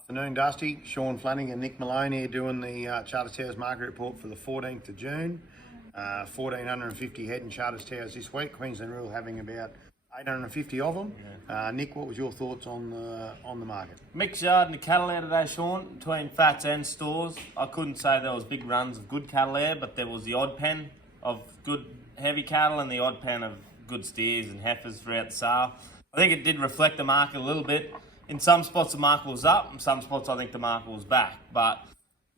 Afternoon, Dusty. Sean Flanagan and Nick Malone here doing the Charters Towers market report for the 14th of June. 1,450 head in Charters Towers this week. Queensland Rural having about 850 of them. Nick, what was your thoughts on the market? Mixed yard and the cattle there today, Sean, between fats and stores. I couldn't say there was big runs of good cattle there, but there was the odd pen of good heavy cattle and the odd pen of good steers and heifers throughout the sale. I think it did reflect the market a little bit. In some spots the market was up, in some spots I think the market was back. But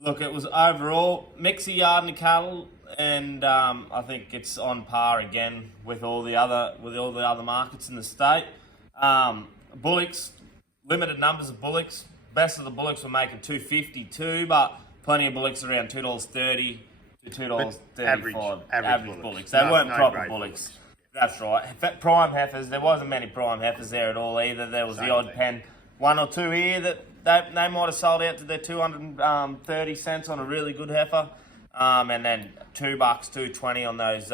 look, it was overall mixed yard and the cattle, and I think it's on par again with all the other markets in the state. Bullocks, limited numbers of bullocks. Best of the bullocks were making $2.52, but plenty of bullocks around $2.30 to $2.35. Average bullocks. They weren't proper bullocks. That's right. Prime heifers, there wasn't many prime heifers there at all either. There was the odd pen, one or two here that they might have sold out to their 230 cents on a really good heifer. And then $2, $2.20 on those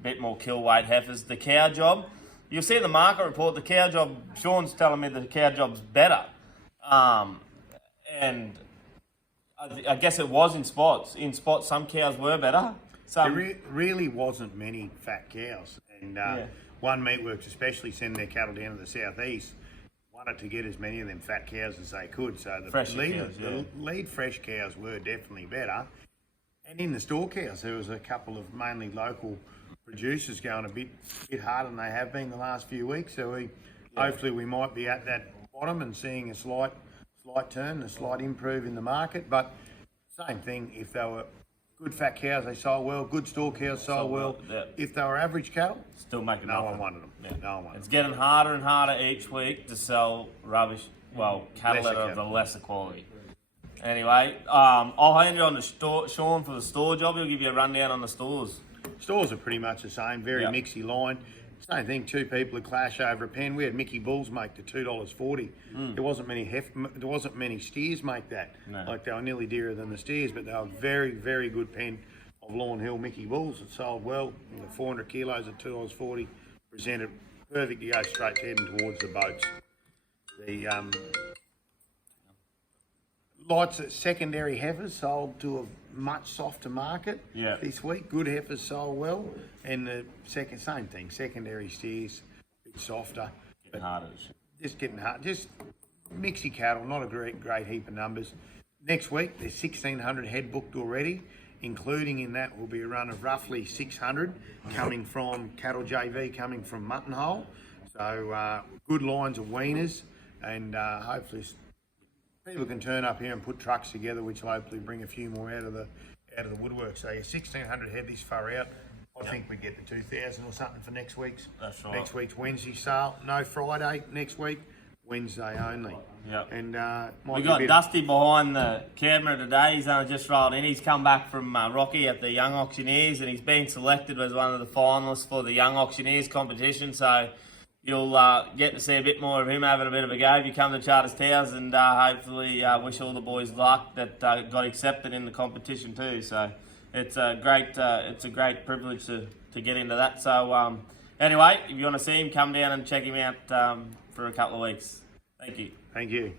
bit more kill weight heifers. The cow job, you'll see in the market report, the cow job, Sean's telling me the cow job's better. And I guess it was in spots. In spots, some cows were better. There really wasn't many fat cows, and One Meatworks especially send their cattle down to the southeast, wanted to get as many of them fat cows as they could. So the lead fresh cows were definitely better. And in the store cows, there was a couple of mainly local producers going a bit harder than they have been the last few weeks. So hopefully we might be at that bottom and seeing a slight turn, a slight improve in the market. But same thing, if they were good fat cows, they sold well. Good store cows sold well. Yeah. If they were average cattle, still making no one wanted them. Yeah. No one wanted It's them. getting harder and harder each week to sell rubbish. Well, cattle that are of the lesser quality. Anyway, I'll hand you on to Sean for the store job. He'll give you a rundown on the stores. Stores are pretty much the same. Very mixy line. Same thing. Two people who clash over a pen. We had Mickey Bulls make the $2.40. There wasn't many steers make that. No. Like they were nearly dearer than the steers, but they were very, very good pen of Lawn Hill Mickey Bulls. It sold well. The 400 kilos at $2.40 presented perfect to go straight heading towards the boats. The lots of secondary heifers sold to a much softer market this week. Good heifers sold well, and the same thing. Secondary steers, a bit softer. Getting harder. Just getting hard. Just mixy cattle, not a great heap of numbers. Next week, there's 1,600 head booked already, including in that will be a run of roughly 600 coming from Cattle JV, coming from Mutton Hole. So good lines of weaners, and hopefully people can turn up here and put trucks together, which will hopefully bring a few more out of the woodwork. So 1,600 head this far out. I think we get the 2,000 or something for next week's. That's right. Next week's Wednesday sale. No Friday next week. Wednesday only. Yep. And we got Dusty behind the camera today. He's just rolled in. He's come back from Rocky at the Young Auctioneers, and he's been selected as one of the finalists for the Young Auctioneers competition. So you'll get to see a bit more of him having a bit of a go if you come to Charters Towers, and hopefully wish all the boys luck that got accepted in the competition too. So it's a great privilege to get into that. So anyway, if you want to see him, come down and check him out for a couple of weeks. Thank you. Thank you.